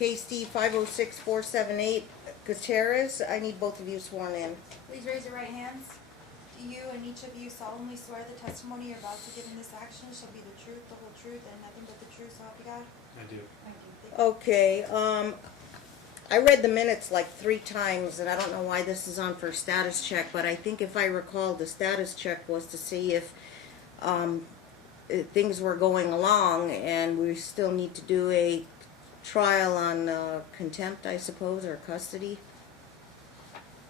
Case D 506478, Gutierrez. I need both of you sworn in. Please raise your right hands. Do you and each of you solemnly swear the testimony you're about to give in this action shall be the truth, the whole truth, and nothing but the truth, so help you God? I do. Thank you. Okay, I read the minutes like 3 times, and I don't know why this is on for status check, but I think if I recall, the status check was to see if things were going along, and we still need to do a trial on contempt, I suppose, or custody.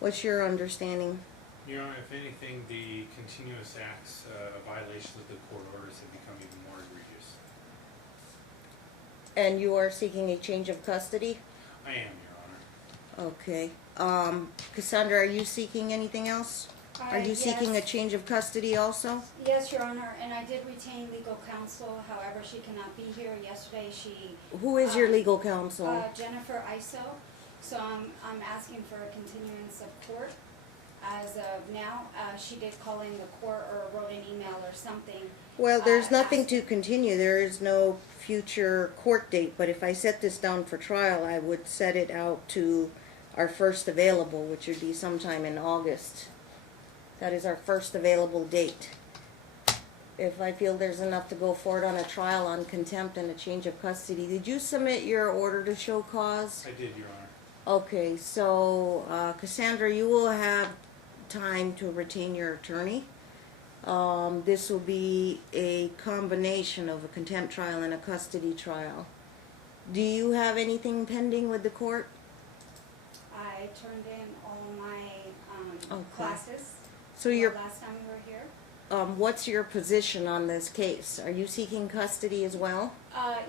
What's your understanding? Your Honor, if anything, the continuous acts, violations of the court orders have become even more egregious. And you are seeking a change of custody? I am, Your Honor. Okay. Cassandra, are you seeking anything else? Are you seeking a change of custody also? Yes, Your Honor, and I did retain legal counsel. However, she cannot be here. Yesterday, she Who is your legal counsel? Jennifer Iso. So I'm asking for a continuance of court. As of now, she did call in the court or wrote an email or something. Well, there's nothing to continue. There is no future court date, but if I set this down for trial, I would set it out to our first available, which would be sometime in August. That is our first available date. If I feel there's enough to go forward on a trial on contempt and a change of custody. Did you submit your order to show cause? I did, Your Honor. Okay, so Cassandra, you will have time to retain your attorney. This will be a combination of a contempt trial and a custody trial. Do you have anything pending with the court? I turned in all my Okay. classes. So your last time we were here. what's your position on this case? Are you seeking custody as well?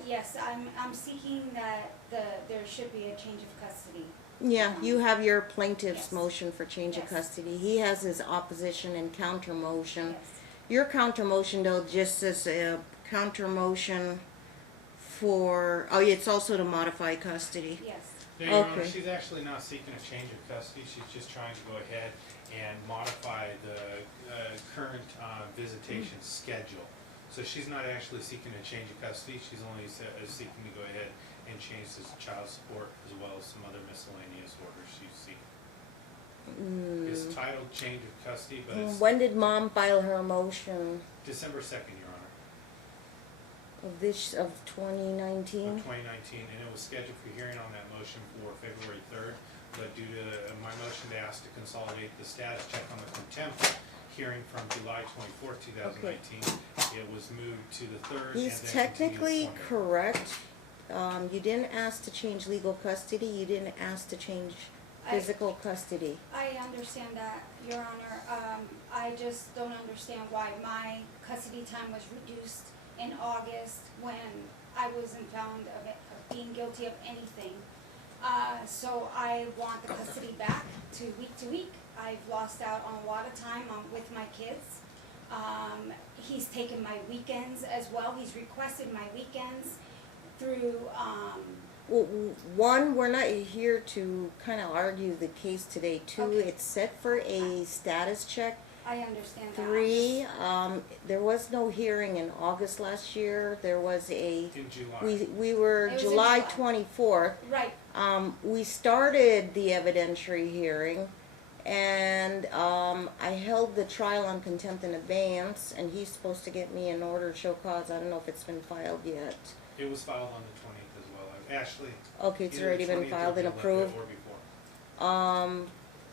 Yes, I'm seeking that there should be a change of custody. Yeah, you have your plaintiff's Yes. motion for change of Yes. custody. He has his opposition and counter motion. Yes. Your counter motion, though, just says a counter motion for, oh, it's also to modify custody. Yes. No, Your Honor, Okay. she's actually not seeking a change of custody. She's just trying to go ahead and modify the current visitation schedule. So she's not actually seeking a change of custody. She's only seeking to go ahead and change this child support as well as some other miscellaneous orders she's seeking. It's titled change of custody, but it's When did Mom file her motion December 2nd, Your Honor, of 2019? of 2019, and it was scheduled for hearing on that motion for February 3rd, but due to my motion to ask to consolidate the status check on the contempt hearing from July 24th, 2019, it was moved to the 3rd. He's and then technically continued correct. You didn't ask to change legal custody. You didn't ask to change physical custody. I understand that, Your Honor. I just don't understand why my custody time was reduced in August when I wasn't found of being guilty of anything. So I want the custody back to week. I've lost out on a lot of time with my kids. He's taken my weekends as well. He's requested my weekends through, Well, one, we're not here to kind of argue the case today. Two, Okay. it's set for a status check. I understand that. 3, there was no hearing in August last year. There was a, in July. we were It was in July July. 24th. Right. We started the evidentiary hearing, and I held the trial on contempt in abeyance, and he's supposed to get me an order to show cause. I don't know if it's been filed yet. It was filed on the 20th as well. Actually, Okay, it's either already the been 20th filed or and the 11th approved. or before.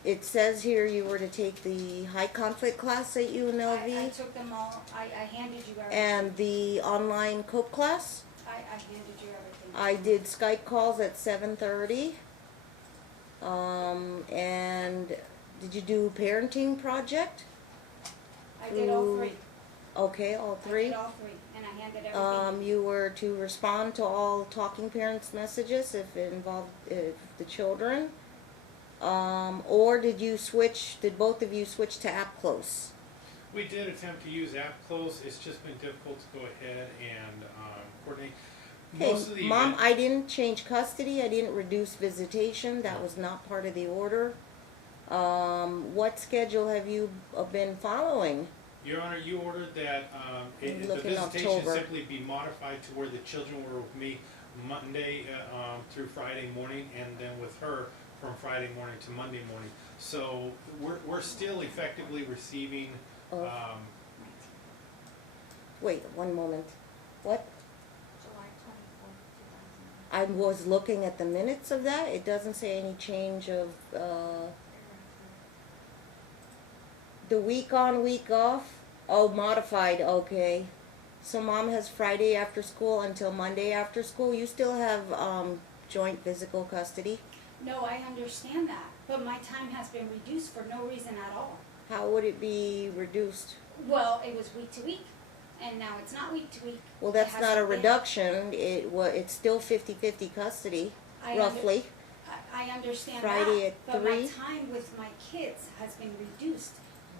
It says here you were to take the high conflict class at I UNLV took them all. I handed you everything. and the online COPE class. I handed you everything. I did Skype calls at 7:30. And did you do parenting project? I did all 3. Okay, all I 3. did all 3, and I handed everything. You were to respond to all talking parents messages if it involved the children. Or did both of you switch to app close? We did attempt to use AppClose. It's just been difficult to go ahead and coordinate. Most of Okay, the Mom, I didn't change custody. I didn't reduce visitation. That was not part of the order. What schedule have you been following? Your Honor, you ordered that the Look in visitation October. simply be modified to where the children were with me Monday through Friday morning, and then with her from Friday morning to Monday morning. So we're still effectively receiving, Oh. Wait, one moment. What? July 24th, 2009. I was looking at the minutes of that. It doesn't say any change of, the week on, week off. Oh, modified, okay. So mom has Friday after school until Monday after school. You still have, joint physical custody? No, I understand that, but my time has been reduced for no reason at all. How would it be reduced? Well, it was week to week, and now it's not week to week. Well, that's It not a hasn't been. reduction. It's still 50-50 custody, I under- roughly. I understand Friday that, at but my 3? time with my kids has been reduced.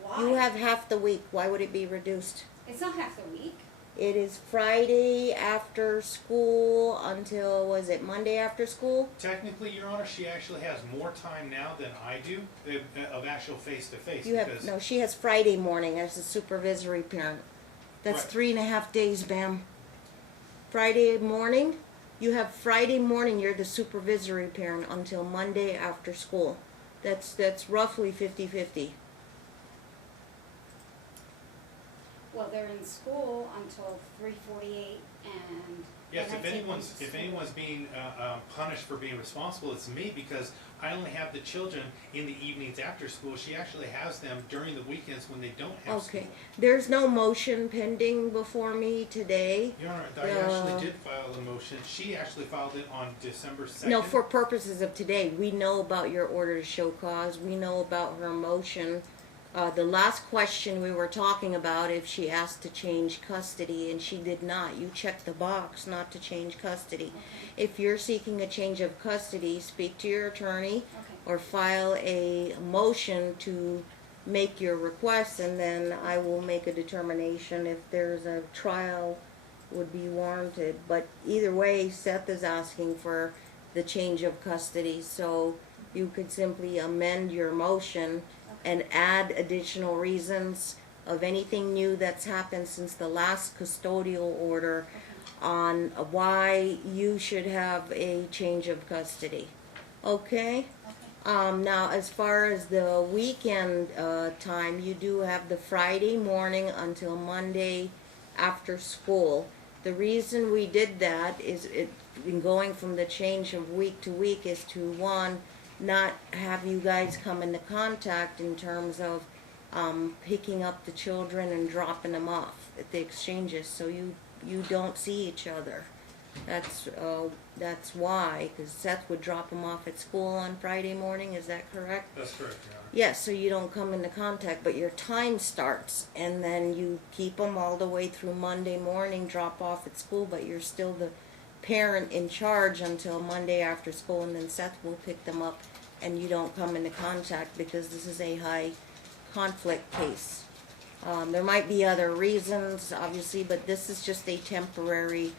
Why? You have half the week. Why would it be reduced? It's not half the week. It is Friday after school until, was it Monday after school? technically, Your Honor, she actually has more time now than I do of actual face-to-face. You have, because no, she has Friday morning as a supervisory parent. That's Right. 3.5 days, Bam. Friday morning, you have Friday morning, you're the supervisory parent until Monday after school. That's roughly 50-50. Well, they're in school until 3:48, and Yes, then if I take them anyone's to if school. anyone's being punished for being responsible, it's me, because I only have the children in the evenings after school. She actually has them during the weekends when they don't have Okay, school. there's no motion pending before me today. Your Honor, I actually did file a motion. She actually filed it on December 2nd. No, for purposes of today, we know about your order to show cause, we know about her motion. The last question we were talking about, if she asked to change custody, and she did not. You checked the box not to change custody. Okay. If you're seeking a change of custody, speak to your attorney Okay. or file a motion to make your request, and then I will make a determination if there's a trial would be warranted. But either way, Seth is asking for the change of custody, so you could simply amend your motion and add additional reasons of anything new that's happened since the last custodial order on why you should have a change of custody. Okay? Okay. Now, as far as the weekend time, you do have the Friday morning until Monday after school. The reason we did that is in going from the change of week to week is to, one, not have you guys come into contact in terms of picking up the children and dropping them off at the exchanges, so you don't see each other. That's why, because Seth would drop them off at school on Friday morning. Is that correct? That's correct, Your Honor. Yes, so you don't come into contact, but your time starts, and then you keep them all the way through Monday morning, drop off at school, but you're still the parent in charge until Monday after school, and then Seth will pick them up, and you don't come into contact because this is a high conflict case. There might be other reasons, obviously, but this is just a temporary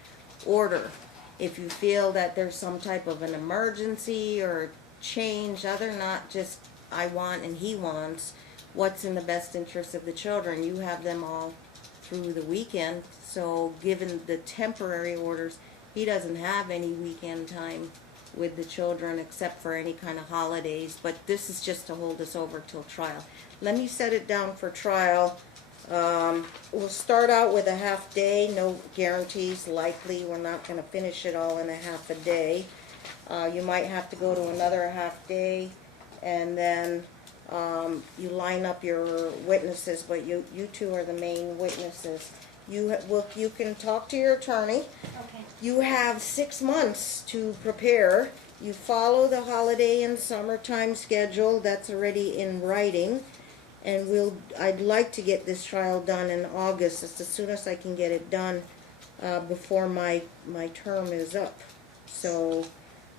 order. If you feel that there's some type of an emergency or change, other not just I want and he wants, what's in the best interest of the children, you have them all through the weekend, so given the temporary orders, he doesn't have any weekend time with the children except for any kind of holidays, but this is just to hold us over till trial. Let me set it down for trial. We'll start out with a half day, no guarantees, likely. We're not going to finish it all in a half a day. You might have to go to another half day, and then you line up your witnesses, but you two are the main witnesses. You can talk to your attorney. Okay. You have 6 months to prepare. You follow the holiday and summertime schedule. That's already in writing. And I'd like to get this trial done in August, as soon as I can get it done before my term is up. So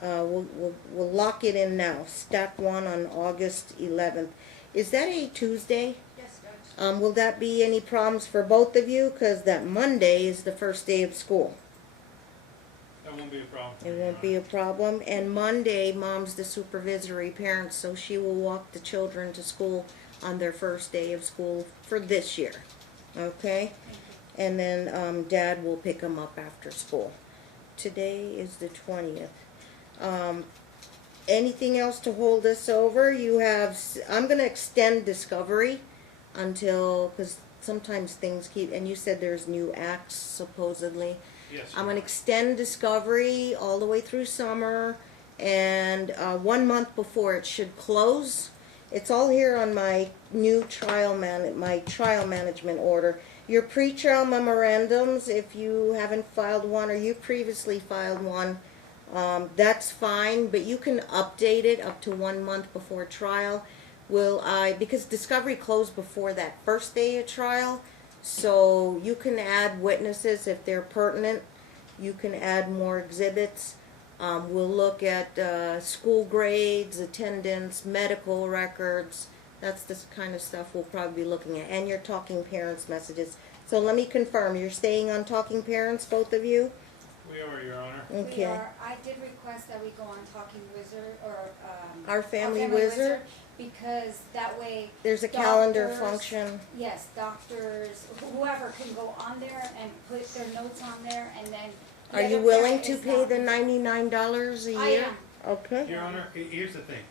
we'll lock it in now. Stack one on August 11th. Is that a Tuesday? Yes, Judge. Will that be any problems for both of you? Because that Monday is the first day of school. That won't be a problem. It won't be a problem. And Monday, Mom's the supervisory parent, so she will walk the children to school on their first day of school for this year. Okay? And then Dad will pick them up after school. today is the 20th. Anything else to hold us over? You have, I'm going to extend discovery until, because sometimes things keep, and you said there's new acts supposedly. Yes. I'm going to extend discovery all the way through summer, and 1 month before it should close. It's all here on my new trial management order. Your pre-trial memorandums, if you haven't filed one or you previously filed one, that's fine, but you can update it up to 1 month before trial. Because discovery closed before that first day of trial, so you can add witnesses if they're pertinent. You can add more exhibits. We'll look at school grades, attendance, medical records. That's the kind of stuff we'll probably be looking at. And your talking parents messages. So let me confirm, you're staying on talking parents, both of you? We are, Your Honor. We Okay. are, I did request that we go on Talking Wizard or, Our Family Wizard? because that way. There's a calendar doctors- function. Yes, doctors, whoever can go on there and put their notes on there and then. the Are you other willing parent to is pay not- the $99 a I year? am. Okay. Your Honor, here's the thing.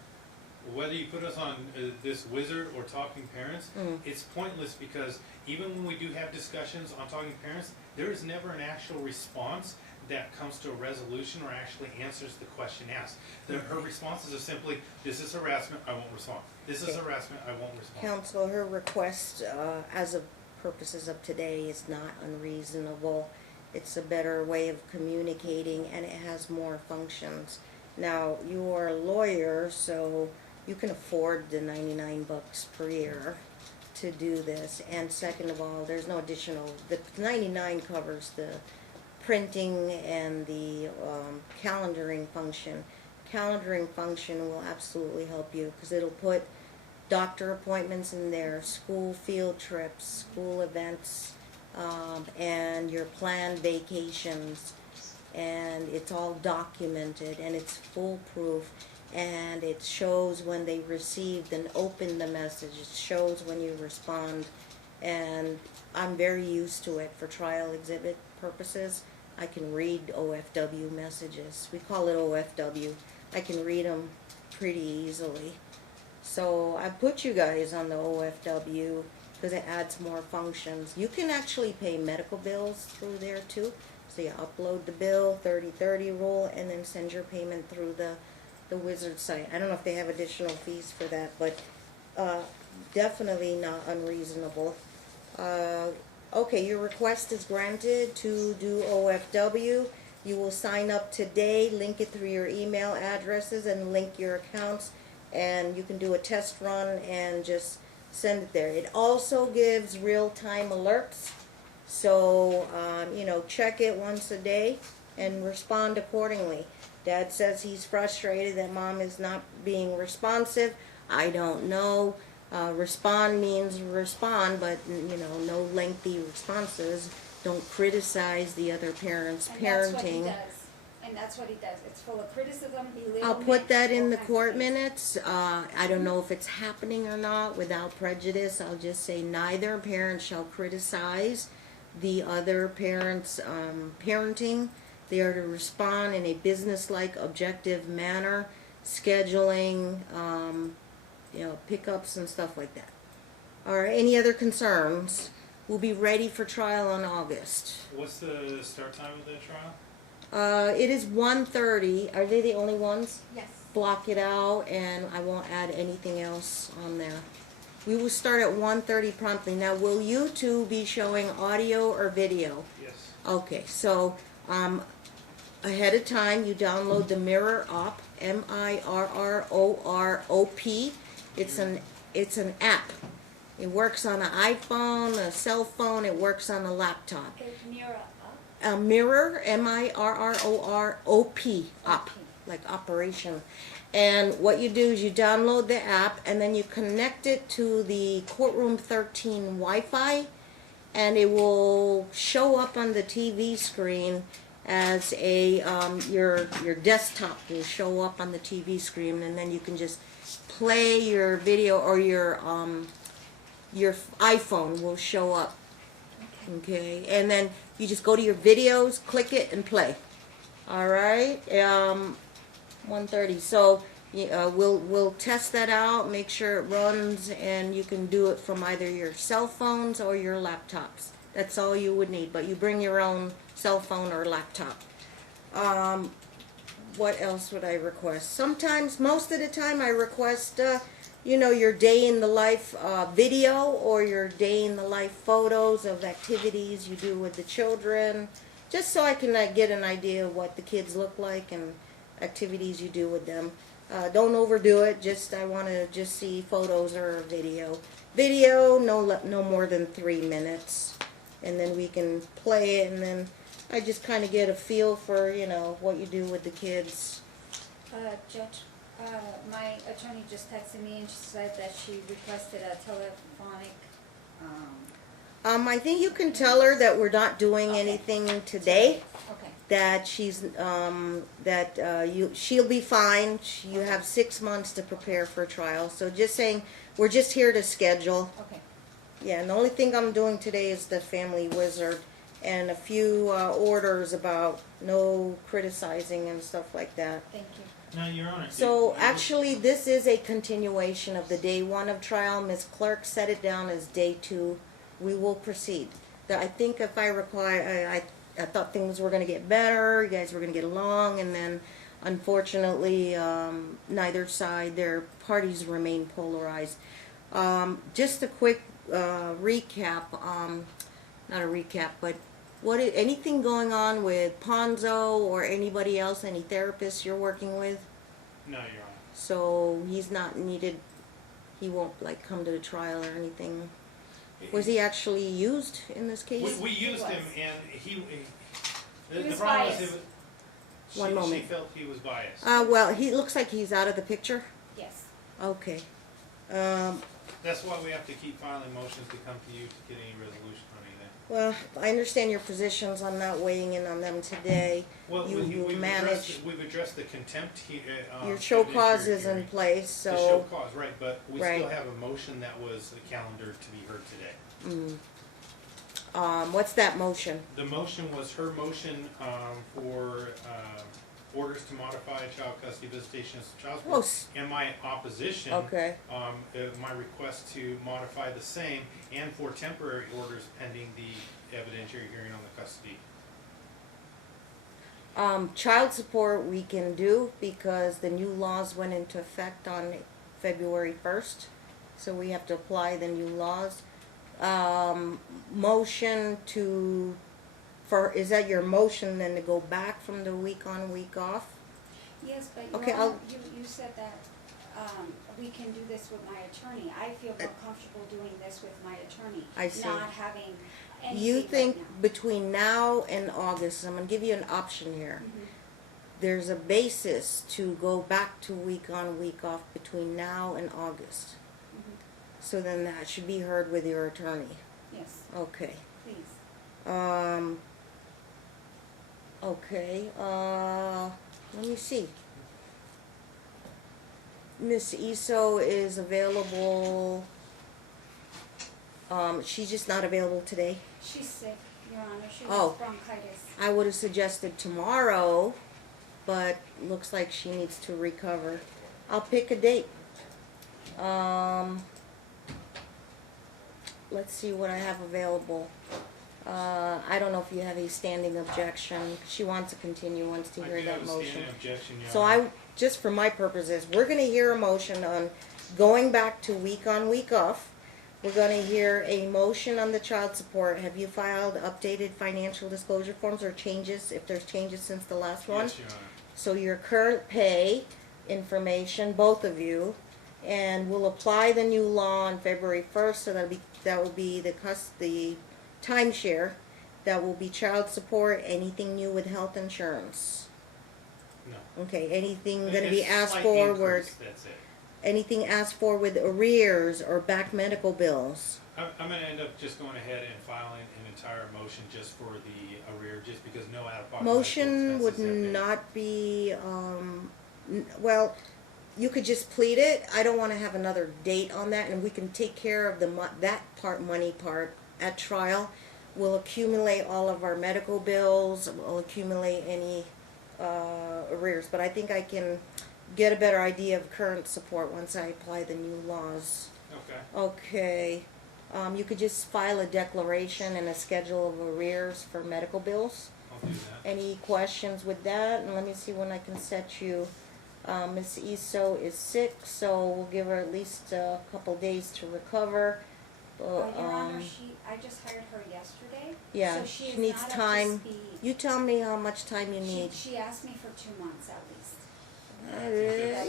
Whether you put us on this wizard or talking parents, it's pointless because even when we do have discussions on talking parents, there is never an actual response that comes to a resolution or actually answers the question asked. Her responses are simply, this is harassment, I won't respond. This is Okay. harassment, I won't respond. Counsel, her request, as of purposes of today, is not unreasonable. It's a better way of communicating, and it has more functions. Now, you are a lawyer, so you can afford the $99 per year to do this. And second of all, there's no additional, the 99 covers the printing and the calendaring function. Calendaring function will absolutely help you because it'll put doctor appointments in there, school field trips, school events, and your planned vacations, and it's all documented and it's foolproof, and it shows when they received and opened the message. It shows when you respond, and I'm very used to it for trial exhibit purposes. I can read OFW messages. We call it OFW. I can read them pretty easily. So I put you guys on the OFW because it adds more functions. You can actually pay medical bills through there too. So you upload the bill, 30/30 rule, and then send your payment through the Wizard site. I don't know if they have additional fees for that, but definitely not unreasonable. Okay, your request is granted to do OFW. You will sign up today, link it through your email addresses and link your accounts, and you can do a test run and just send it there. It also gives real-time alerts, so you know, check it once a day and respond accordingly. Dad says he's frustrated that mom is not being responsive. I don't know. Respond means respond, but you know, no lengthy responses. Don't criticize the other parent's And that's what he parenting. does. And that's what he does. It's full of criticism, belittlement. I'll put that in all the kinds of court things. minutes. I don't know if it's happening or not. Without prejudice, I'll just say neither parent shall criticize the other parent's parenting. They are to respond in a business-like, objective manner, scheduling, you know, pickups and stuff like that. Or any other concerns? We'll be ready for trial in August. What's the start time of the trial? It is 1:30. Are they the only ones? Yes. Block it out, and I won't add anything else on there. We will start at 1:30 promptly. Now, will you two be showing audio or video? Yes. Okay, so ahead of time, you download the Mirror app, MIRROROP. It's an app. It works on an iPhone, a cell phone. It works on a laptop. It's Mira up. A Mirror, MIRROROP, op, like operation. And what you do is you download the app and then you connect it to the Courtroom 13 Wi-Fi, and it will show up on the TV screen as a your desktop will show up on the TV screen, and then you can just play your video, or your iPhone will show up. Okay, and then you just go to your videos, click it, and play. All right, 1:30. So we'll test that out, make sure it runs, and you can do it from either your cell phones or your laptops. That's all you would need, but you bring your own cell phone or laptop. What else would I request? Sometimes, most of the time, I request, your day in the life video or your day in the life photos of activities you do with the children, just so I can get an idea of what the kids look like and activities you do with them. Don't overdo it. I want to just see photos or video. Video, no more than 3 minutes, and then we can play it, and then I just kind of get a feel for, what you do with the kids. Judge, my attorney just texted me and she said that she requested a telephonic, I think you can tell her that we're not doing anything today. okay, That she'll be fine. You have 6 months to prepare for trial. So just saying, we're just here to schedule. okay. Yeah, and the only thing I'm doing today is the family wizard and a few orders about no criticizing and stuff like that. Thank you. Now, Your Honor. So actually, this is a continuation of the day 1 of trial. Ms. Clark set it down as day 2. We will proceed. I think if I recall, I thought things were going to get better. You guys were going to get along, and then unfortunately, neither side, their parties remain polarized. Just a quick recap. Not a recap, but anything going on with Ponzo or anybody else, any therapists you're working with? No, Your Honor. So he's not needed, he won't come to the trial or anything. Was he actually used in this case? We used him, and the was problem biased. is, One moment. she felt he was biased. Well, he looks like he's out of the picture. Yes. Okay. That's why we have to keep filing motions to come to you to get any resolution on anything. Well, I understand your positions. I'm not weighing in on them today. Well, You manage. we've addressed the contempt. Your show cause is in hearing. place, so. The show cause, right, but we Right. still have a motion that was calendared to be heard today. What's that motion? The motion was her motion for orders to modify child custody visitation as child Oh, support, and my opposition, Okay. my request to modify the same, and for temporary orders pending the evidentiary hearing on the custody. Child support we can do because the new laws went into effect on February 1st. So we have to apply the new laws. Motion is that your motion then to go back from the week on, week off? Yes, but Okay, you said that we can do this with my attorney. I feel more comfortable doing this with my attorney. I see. Not having anything You right think now. between now and August, I'm going to give you an option here. There's a basis to go back to week on, week off between now and August. So then that should be heard with your attorney. Yes, Okay. please. Okay, let me see. Miss Iso is available, she's just not available today. She's sick, Your Honor. She Oh. has bronchitis. I would have suggested tomorrow, but looks like she needs to recover. I'll pick a date. Let's see what I have available. I don't know if you have a standing objection. She wants a continuance to I hear do that have a motion. standing objection, Your So Honor. just for my purposes, we're gonna hear a motion on going back to week on, week off. We're gonna hear a motion on the child support. Have you filed updated financial disclosure forms or changes, if there's changes since the last one? Yes, Your Honor. So your current pay information, both of you, and we'll apply the new law on February 1st, so that will be the timeshare, that will be child support, anything new with health insurance. No. Okay, anything gonna be It's asked slight for increase, that's it. anything asked for with arrears or back medical bills? I'm gonna end up just going ahead and filing an entire motion just for the arrear, just because no out-of-pocket medical Motion would expenses have been- not be, well, you could just plead it. I don't wanna have another date on that, and we can take care of money part at trial. We'll accumulate all of our medical bills, we'll accumulate any arrears, but I think I can get a better idea of current support once I apply the new laws. Okay. Okay, you could just file a declaration and a schedule of arrears for medical bills. I'll do that. Any questions with that? And let me see when I can set you. Miss Iso is sick, so we'll give her at least a couple days to recover. But, Your Honor, I just hired her yesterday. yeah, So she she is needs not up to time. speed. You tell me how much time you She, need. she asked me for 2 months at least.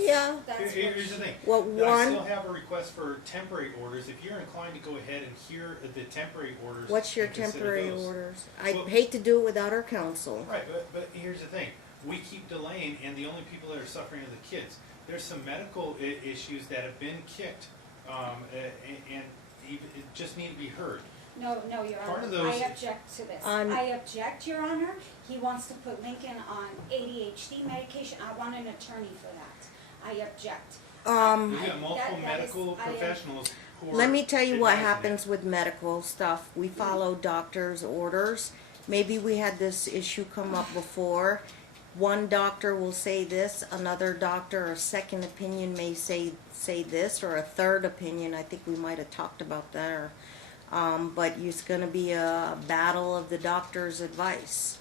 Yeah. That's Here's what the thing. Well, I still one, have a request for temporary orders. If you're inclined to go ahead and hear the temporary orders. what's your and consider temporary those. orders? I'd Well- hate to do it without our counsel. Right, but here's the thing. We keep delaying, and the only people that are suffering are the kids. There's some medical issues that have been kicked, and it just need to be heard. No, Your Part Honor, of those- I object to this. On- I object, Your Honor. He wants to put Lincoln on ADHD medication. I want an attorney for that. I object. We've I- got multiple that is- medical I am- professionals who are. Let me tell you what advising it. happens with medical stuff. We follow doctor's orders. Maybe we had this issue come up before. One doctor will say this, another doctor, a second opinion may say this, or a third opinion. I think we might have talked about that. But it's going to be a battle of the doctor's advice.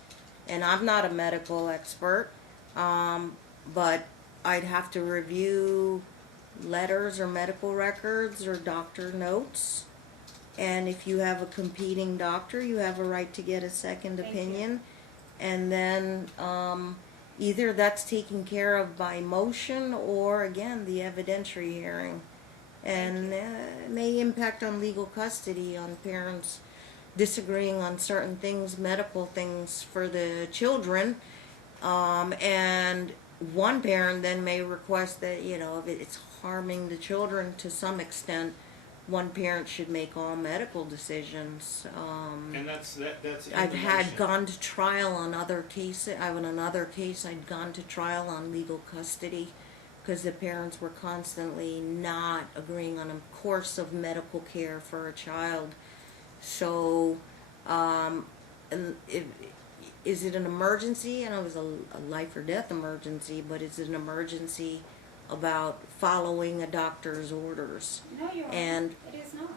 And I'm not a medical expert, but I'd have to review letters or medical records or doctor notes. And if you have a competing doctor, you have a right to get a second Thank you. opinion. And then either that's taken care of by motion or, again, the evidentiary hearing. And it may impact on legal custody, on parents disagreeing on certain things, medical things for the children. And one parent then may request that, if it's harming the children to some extent, one parent should make all medical decisions. And that's in I've the had motion. gone to trial on other cases. In another case, I'd gone to trial on legal custody because the parents were constantly not agreeing on a course of medical care for a child. So, and is it an emergency? I know it was a life or death emergency, but is it an emergency about following a doctor's orders? No, Your Honor, And it is not.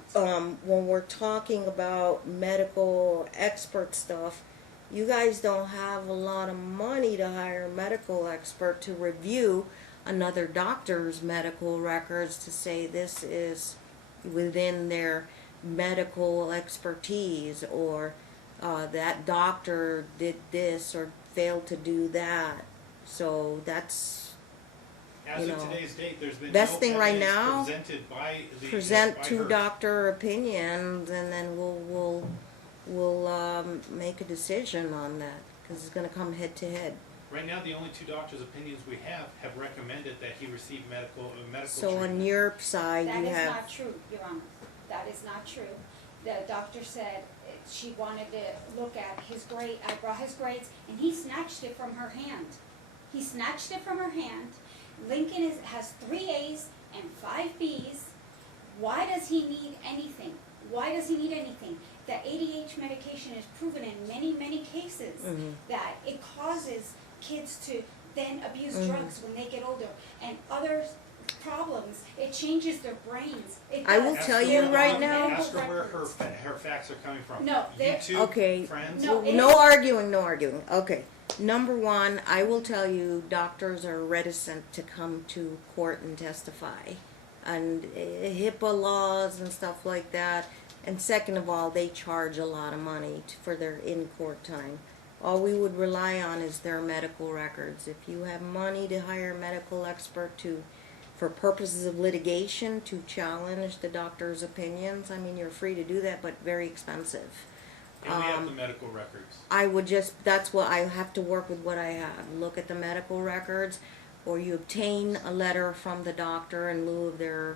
when we're talking about medical expert stuff, you guys don't have a lot of money to hire a medical expert to review another doctor's medical records to say this is within their medical expertise, or that doctor did this or failed to do that. So that's As you of know, today's date, there's been best no thing right evidence now, presented by the present by two her. doctor opinions, and then we'll make a decision on that because it's going to come head to head. Right now, the only two doctors' opinions we have recommended that he receive medical So on treatment. your side, That you is have not true, Your Honor. That is not true. The doctor said she wanted to look at his grade. I brought his grades, and he snatched it from her hand. He snatched it from her hand. Lincoln has 3 A's and 5 B's. Why does he need anything? Why does he need anything? The ADH medication is proven in many, many cases that it causes kids to then abuse drugs when they get older, and other problems. It changes their brains. It I will does. tell Ask you her right where- now- Ask her where her records. her facts are coming from. No, they're- YouTube, Okay. friends. No, it no is- arguing, no arguing. Okay. Number one, I will tell you, doctors are reticent to come to court and testify, and HIPAA laws and stuff like that. And second of all, they charge a lot of money for their in-court time. All we would rely on is their medical records. If you have money to hire a medical expert for purposes of litigation, to challenge the doctor's opinions, I mean, you're free to do that, but very expensive. And we have the medical records. I would that's what I have to work with what I have. Look at the medical records, or you obtain a letter from the doctor in lieu of their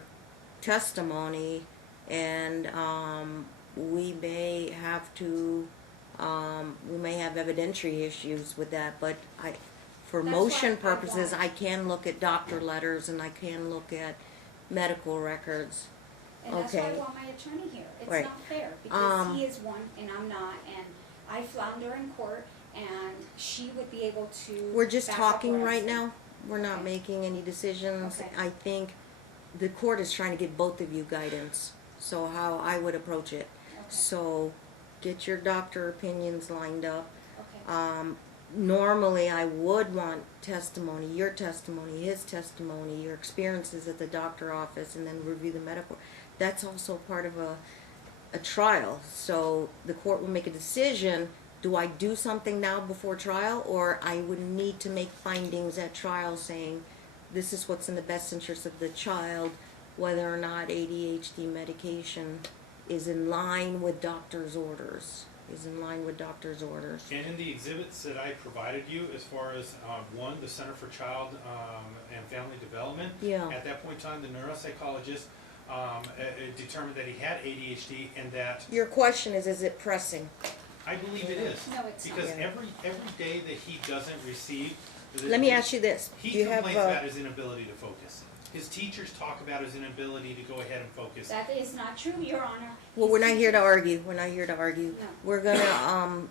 testimony, and we may have evidentiary issues with that, but for That's motion what I purposes, want. I can look at doctor letters and I can look at medical records. And that's why I Okay. want my attorney here. It's Right. not fair, because he is one and I'm not, and I flounder in court, and she would be able to. We're just back up talking what I'm right saying. now. We're not Okay. making any decisions. Okay. I think the court is trying to give both of you guidance, so how I would approach it. Okay. So get your doctor opinions lined up. Okay. Normally I would want testimony, your testimony, his testimony, your experiences at the doctor office, and then review the medical. That's also part of a trial. So the court will make a decision, do I do something now before trial, or I would need to make findings at trial saying this is what's in the best interest of the child, whether or not ADHD medication is in line with doctor's orders. And in the exhibits that I provided you, as far as one, the Center for Child and Family Development, Yeah. at that point in time, the neuropsychologist determined that he had ADHD and that Your question is it pressing? I believe it is. No, it's not. Because Yeah. every day that he doesn't receive, Let me ask you this. he Do you have, complains about his inability to focus. His teachers talk about his inability to go ahead and focus. That is not true, Your Honor. well, His we're not here to teachers- argue. We're not here to argue. No. We're gonna,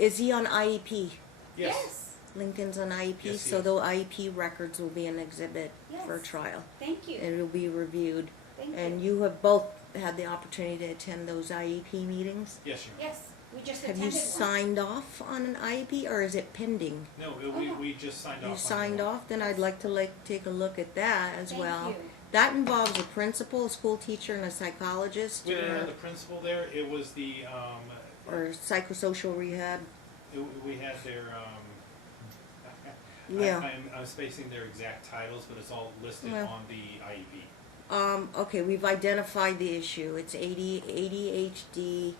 is he on IEP? Yes, Lincoln's on IEP, Yes, he so is. the IEP records will be an exhibit for Yes. trial. thank you, And it'll be reviewed. thank And you. you have both had the opportunity to attend those IEP meetings. Yes, Your Honor. Yes, we just Have attended you one. signed off on an IEP, or is it pending? No, Oh, no. we just signed off on You it. signed off? Then I'd like to take a look at that as Thank well. you. That involves a principal, a school teacher, and a psychologist, We didn't have or, the principal there. It was the or psychosocial rehab. we had their Yeah. I'm spacing their exact titles, but it's all listed Well. on the IEP. Okay, we've identified the issue. It's ADHD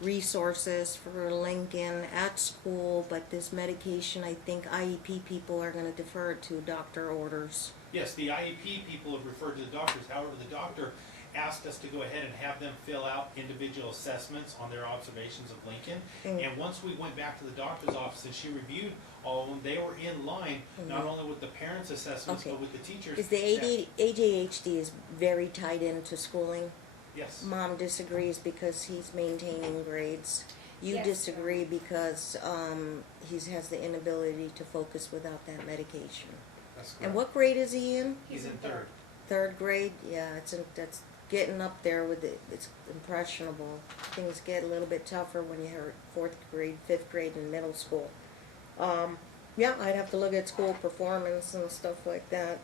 resources for Lincoln at school, but this medication, I think IEP people are gonna defer it to doctor orders. Yes, the IEP people have referred to the doctors. However, the doctor asked us to go ahead and have them fill out individual assessments on their observations of Lincoln. Mm. And once we went back to the doctor's office and she reviewed all of them, they were in line, not only with the parents' assessments, Okay. but with the teachers. Is the ADHD is very tied into schooling? Yes. Mom disagrees because he's maintaining grades. You Yes, disagree because he has the inability to focus without that medication. That's correct. And what grade is he in? He's in third. Third grade? Yeah, that's getting up there with it. It's impressionable. Things get a little bit tougher when you're fourth grade, fifth grade, and middle school. Yeah, I'd have to look at school performance and stuff like that.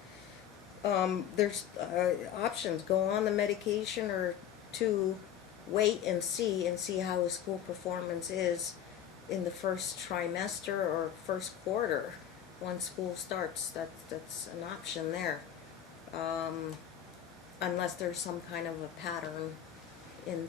There's options. Go on the medication or to wait and see how his school performance is in the first trimester or first quarter. Once school starts, that's an option there. Unless there's some kind of a pattern in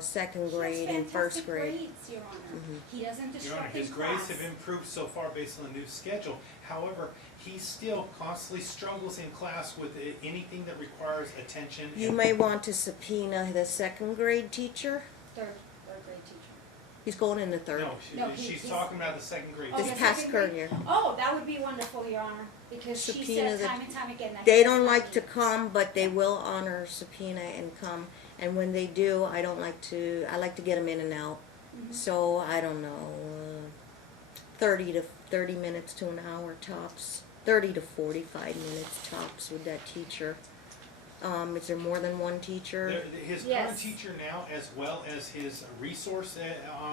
second grade and first grade. He has fantastic grades, Your Honor. Mhm. He doesn't Your disrupt Honor, his in grades class. have improved so far based on the new schedule. However, he still constantly struggles in class with anything that requires attention. You and- may want to subpoena the second grade teacher. Third grade teacher. He's going into third. No, No, she's he's- talking about the second grade. Oh, This the teacher. past second current grade? year. Oh, that would be wonderful, Your Honor, because she Subpoena says the- time and time again that They he don't does like not to need- come, but they will honor subpoena and come. And when they do, I like to get them in and out. Mhm. So, I don't know, 30 minutes to an hour tops. 30 to 45 minutes tops with that teacher. Is there more than one teacher? His Yes. current teacher now, as well as his resource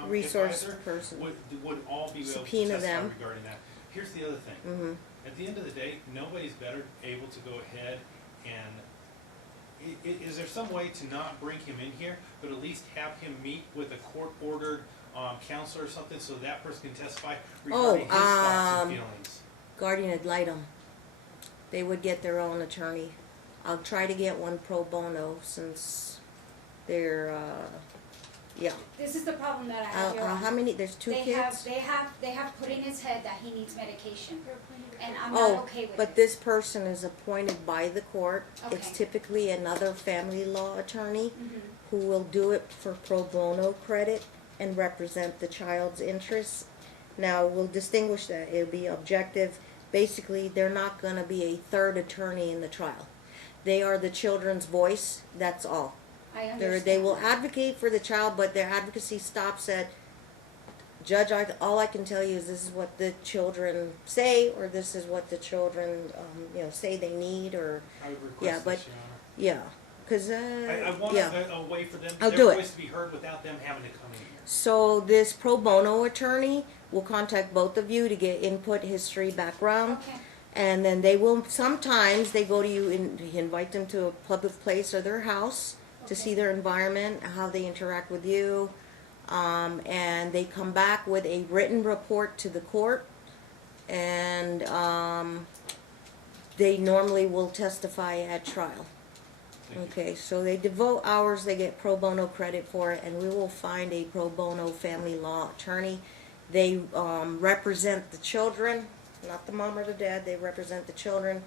Resource advisor, person. would all be able to Subpoena testify them. regarding that. Here's the other thing. Mm-hmm. At the end of the day, nobody's better able to go ahead and, is there some way to not bring him in here, but at least have him meet with a court-ordered counselor or something, so that person can testify regarding his thoughts and feelings? Guardian ad litem. They would get their own attorney. I'll try to get one pro bono since they're, yeah. This is the problem that I have, Your Honor. How many, there's two kids? They have put in his head that he needs medication, and I'm Oh, not okay with but it. this person is appointed by the court. It's Okay. typically another family law attorney Mhm. who will do it for pro bono credit and represent the child's interests. Now, we'll distinguish that. It'll be objective. Basically, they're not going to be a third attorney in the trial. They are the children's voice. That's all. I understand. They will advocate for the child, but their advocacy stops at Judge, all I can tell you is this is what the children say, or this is what the children, say they need, or, I would request Yeah, this, but- Your Honor. yeah, because, I want yeah. a way for them, I'll their do it. voice to be heard without them having to come in here. So this pro bono attorney will contact both of you to get input, history, background. Okay, And then they will, sometimes they go to you and invite them to a public place or their house to Okay. see their environment, how they interact with you. And they come back with a written report to the court. And they normally will testify at trial. Thank you. Okay, so they devote hours, they get pro bono credit for it, and we will find a pro bono family law attorney. They represent the children, not the mom or the dad, they represent the children.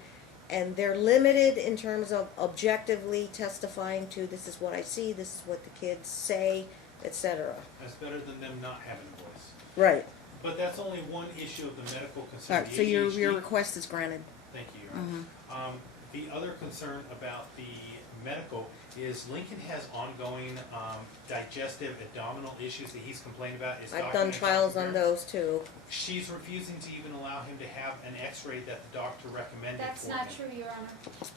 And they're limited in terms of objectively testifying to this is what I see, this is what the kids say, etc. That's better than them not having a voice. Right. But that's only one issue of the medical concern. Alright, The so your ADHD. request is granted. Thank you, Your Honor. The other concern about the medical is Lincoln has ongoing digestive abdominal issues that he's complained about. It's I've done documented trials by on parents. those too. She's refusing to even allow him to have an x-ray that the doctor recommended that's for not him. true, Your Honor.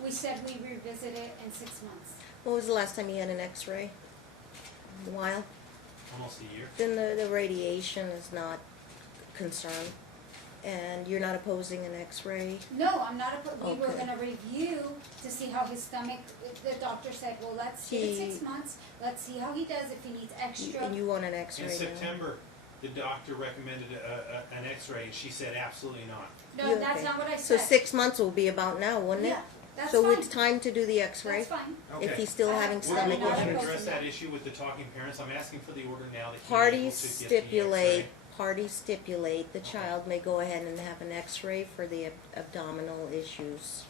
We said we revisit it in 6 months. What was the last time you had an x-ray? A while? Almost a year. Then the radiation is not a concern. And you're not opposing an x-ray? No, I'm not, we were Okay. gonna review to see how his stomach, the doctor said, well, let's give it 6 months, let's see how he does, if he needs extra. And you want an x-ray In now? September, the doctor recommended an x-ray, and she said absolutely not. No, You that's okay? not what I So said. 6 months will be about now, wouldn't it? Yeah, that's So fine, it's time to do the x-ray? that's fine. If Okay. he's still having We'll stomach go ahead and issues? address that issue with the talking parents. I'm asking for the order now that he's able Parties to get the stipulate, x-ray. the child may go ahead and have an x-ray for the abdominal issues.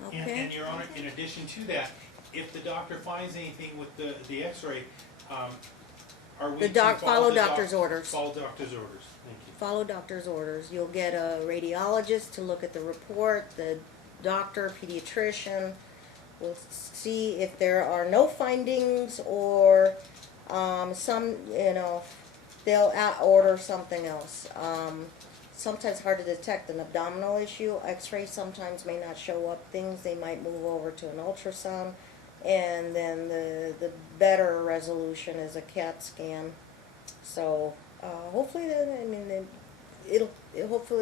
And Okay? Your Honor, in addition to that, if the doctor finds anything with the x-ray, are we The to follow the doctor's orders. Follow doctor's orders, thank you. Follow doctor's orders. You'll get a radiologist to look at the report, the doctor, pediatrician will see if there are no findings or they'll order something else. Sometimes hard to detect an abdominal issue. X-ray sometimes may not show up things. They might move over to an ultrasound. And then the better resolution is a CAT scan. So hopefully,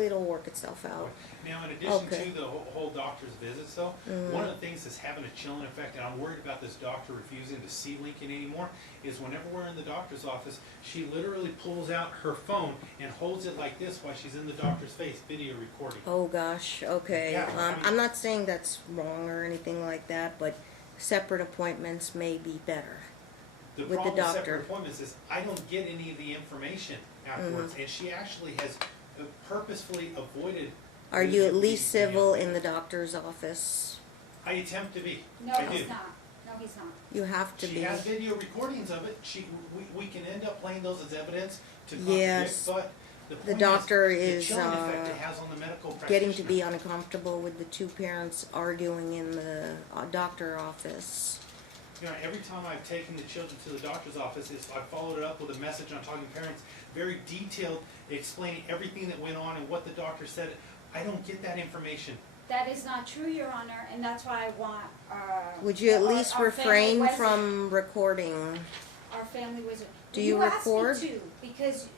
it'll work itself out. Now, in addition Okay. to the whole doctor's visits, though, one of the things that's having a chilling effect, and I'm worried about this doctor refusing to see Lincoln anymore, is whenever we're in the doctor's office, she literally pulls out her phone and holds it like this while she's in the doctor's face, video recording. Oh gosh, okay. Yeah, I mean- I'm not saying that's wrong or anything like that, but separate appointments may be better. The with the problem with doctor. separate appointments is I don't get any of the information afterwards, and she actually has purposefully avoided. Are you at the- least civil in the doctor's office? I attempt to be. No, I he's do. not, no, he's not. You have to She be. has video recordings of it. We can end up playing those as evidence to contradict, Yes. but the point doctor the is, chilling effect it has on the medical Getting to be practitioner. uncomfortable with the two parents arguing in the doctor office. You know, every time I've taken the children to the doctor's office, I've followed it up with a message on Talking Parents, very detailed, explaining everything that went on and what the doctor said. I don't get that information. That is not true, Your Honor, and that's why I want, Would you at least our family refrain was- from recording? Our family was. Do you record? asked me to, because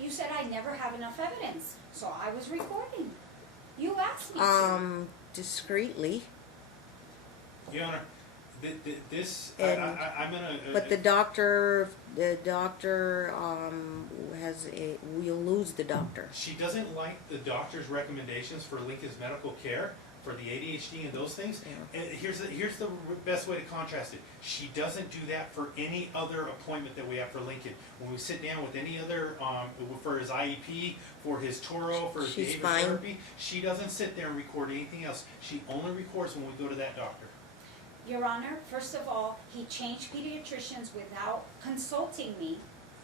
you said I never have enough evidence, so I was recording. You asked me to. Discreetly. Your Honor, this, And- I'm gonna. But the doctor you'll lose the doctor. She doesn't like the doctor's recommendations for Lincoln's medical care, for the ADHD and those things. Yeah. And here's the best way to contrast it. She doesn't do that for any other appointment that we have for Lincoln. When we sit down with any other, for his IEP, for his Toro, for his She's behavioral fine. therapy, she doesn't sit there and record anything else. She only records when we go to that doctor. Your Honor, first of all, he changed pediatricians without consulting me,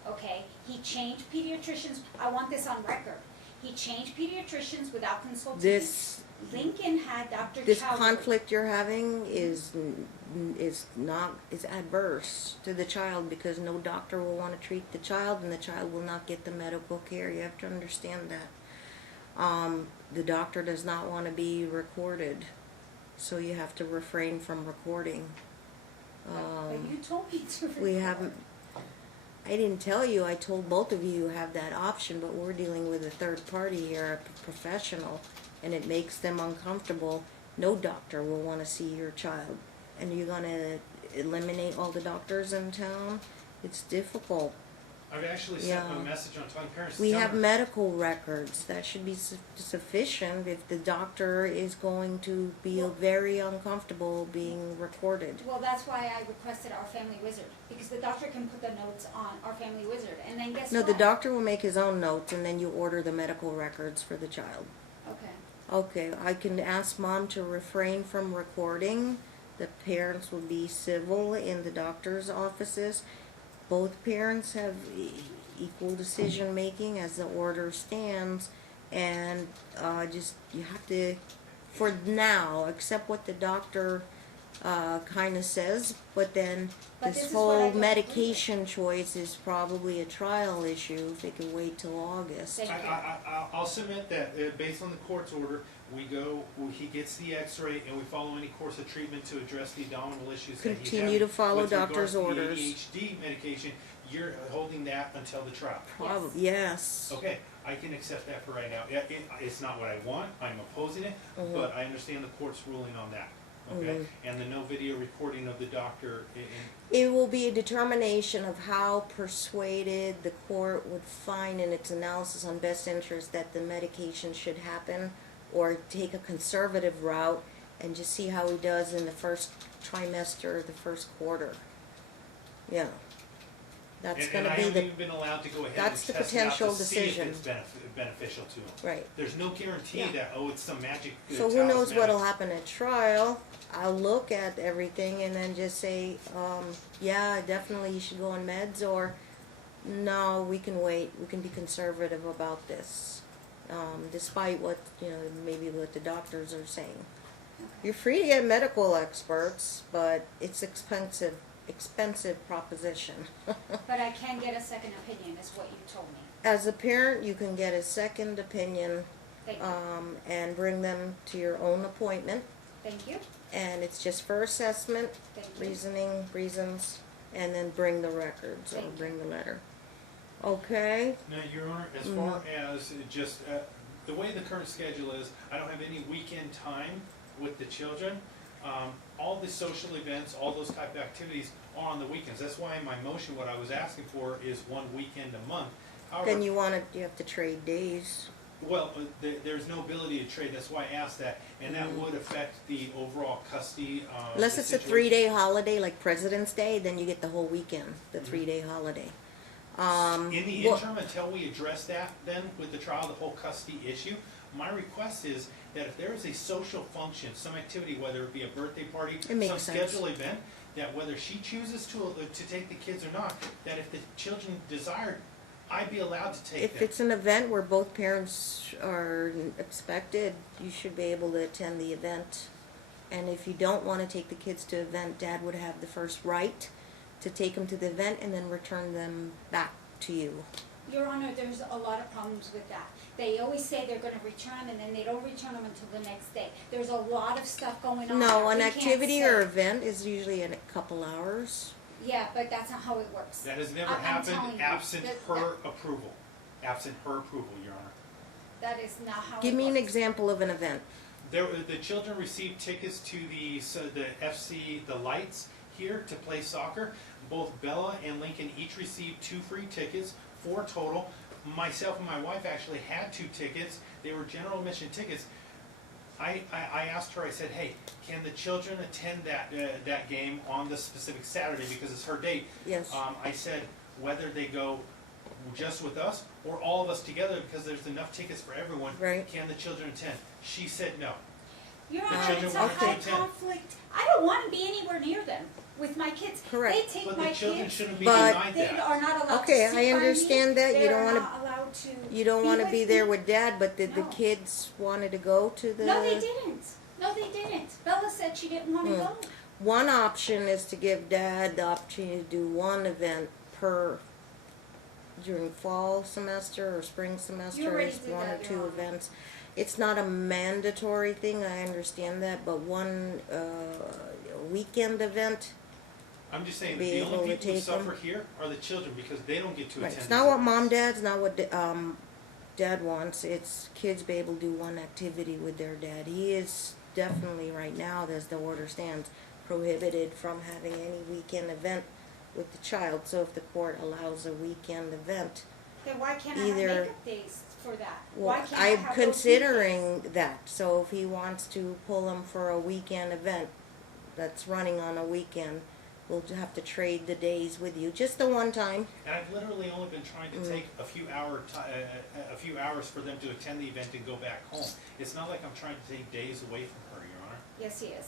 okay? He changed pediatricians, I want this on record. He changed pediatricians without consulting. This Lincoln had Dr. this Chowdhury. conflict you're having is adverse to the child, because no doctor will want to treat the child, and the child will not get the medical care. You have to understand that. The doctor does not want to be recorded, so you have to refrain from recording. But you told me to record. We haven't. I didn't tell you. I told both of you you have that option, but we're dealing with a third party here, a professional, and it makes them uncomfortable. No doctor will want to see your child, and you're gonna eliminate all the doctors in town. It's difficult. I've actually sent Yeah. a message on telling parents. We tell have them- medical records. That should be sufficient if the doctor is going to be very uncomfortable being recorded. Well, that's why I requested our family wizard, because the doctor can put the notes on our family wizard, and then guess No, what? the doctor will make his own notes, and then you order the medical records for the child. Okay. Okay, I can ask mom to refrain from recording. The parents will be civil in the doctor's offices. Both parents have equal decision making as the order stands, and just you have to, for now, accept what the doctor kind of says. But then But this this is what I whole don't medication choice is probably a trial issue. If they can wait till August. Thank you. I'll submit that based on the court's order, he gets the x-ray and we follow any course of treatment to address the abdominal issues that he's Continue having. to follow With regards doctor's to the orders. ADHD medication, you're holding that until the trial. Probably yes. Okay, I can accept that for right now. It's not what I want, I'm opposing it, Mhm. but I understand the court's ruling on that. Okay, Mhm. and the no video recording of the doctor It will be a determination of how persuaded the court would find in its analysis on best interest that the medication should happen, or take a conservative route and just see how he does in the first trimester, the first quarter. Yeah. That's and gonna I be haven't the, even been allowed to go ahead that's the and test it out potential to see if decision. it's beneficial to him. right. There's no guarantee Yeah. that, oh, it's some magic So who knows talismanic. what'll happen at trial? I'll look at everything and then just say, yeah, definitely you should go on meds, or no, we can wait. We can be conservative about this, despite what maybe what the doctors are saying. You're free to get medical experts, but it's expensive proposition. But I can get a second opinion, is what you told me. As a parent, you can get a second opinion Thank you. and bring them to your own appointment. Thank you. And it's just for assessment, Thank you. reasons, and then bring the records or Thank you. bring the letter. Okay? Now, Your Honor, as Mm. far as just the way the current schedule is, I don't have any weekend time with the children. All the social events, all those type of activities are on the weekends. That's why in my motion, what I was asking for is one weekend a month. However, Then you have to trade days. well, there's no ability to trade, that's why I asked that, and that would affect the overall custody. Unless it's a situation. 3-day holiday like President's Day, then you get the whole weekend, the Mhm. 3-day holiday. In the well- interim, until we address that then with the trial, the whole custody issue, my request is that if there is a social function, some activity, whether it be a birthday party, It makes some sense. scheduled event, that whether she chooses to take the kids or not, that if the children desired, I'd be allowed to take If them. it's an event where both parents are expected, you should be able to attend the event. And if you don't want to take the kids to the event, Dad would have the first right to take them to the event and then return them back to you. Your Honor, there's a lot of problems with that. They always say they're gonna return and then they don't return them until the next day. There's a lot of stuff going on. No, there. an We can't activity or say- event is usually in a couple hours. Yeah, but that's not how it works. That has never I'm telling happened you, absent that- her approval. Absent her approval, Your Honor. That is not how it works. Give me an example of an event. The children received tickets to the FC, the Lights here to play soccer. Both Bella and Lincoln each received 2 free tickets, 4 total. Myself and my wife actually had 2 tickets. They were general admission tickets. I asked her, I said, hey, can the children attend that game on this specific Saturday because it's her date? Yes. I said, whether they go just with us or all of us together because there's enough tickets for everyone, Right. can the children attend? She said no. Your The Honor, children it's a want to high attend. conflict. I don't wanna be anywhere near them with my kids. Correct. They take But my the children kids. shouldn't be But- denied They that. are not allowed to Okay, sit I by me. understand that. You They don't are wanna- not allowed to. You don't want to be there me. with Dad, but did the No. kids wanted to go to the? No, they didn't. No, they didn't. Bella said she didn't want to go. One option is to give Dad the opportunity to do one event during fall semester or spring semester, already is did one that, or Your two Honor. events. It's not a mandatory thing, I understand that, but one weekend event. I'm just saying, Be the able only to people who take them. suffer here are the children, because they don't get to Right. attend. It's these not what events. Mom, Dad's not what Dad wants. It's kids be able to do one activity with their dad. He is definitely right now, as the order stands, prohibited from having any weekend event with the child. So if the court allows a weekend event, Then why can't I Either- have makeup days for that? well, Why can't I I'm have those considering that. So if he wants to pull him for a weekend event that's running on a weekend, we'll have to trade the days with you, just the one time. And I've literally only been trying to take a few hours for them to attend the event and go back home. It's not like I'm trying to take days away from her, Your Honor. Yes, he is.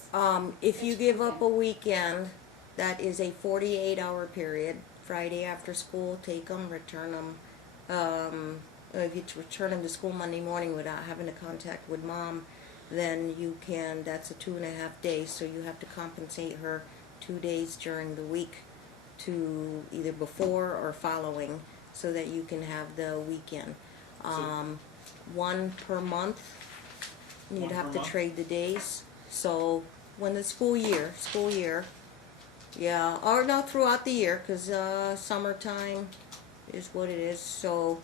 If you It's give up a proven. weekend, that is a 48-hour period. Friday after school, take them, return them. If you return them to school Monday morning without having to contact with Mom, then you can, that's a 2.5 days, so you have to compensate her 2 days during the week to either before or following, so that you can have the weekend. One per month. You'd One have per to month? trade the days. So when the school year, yeah, or no, throughout the year, 'cause summertime is what it is. So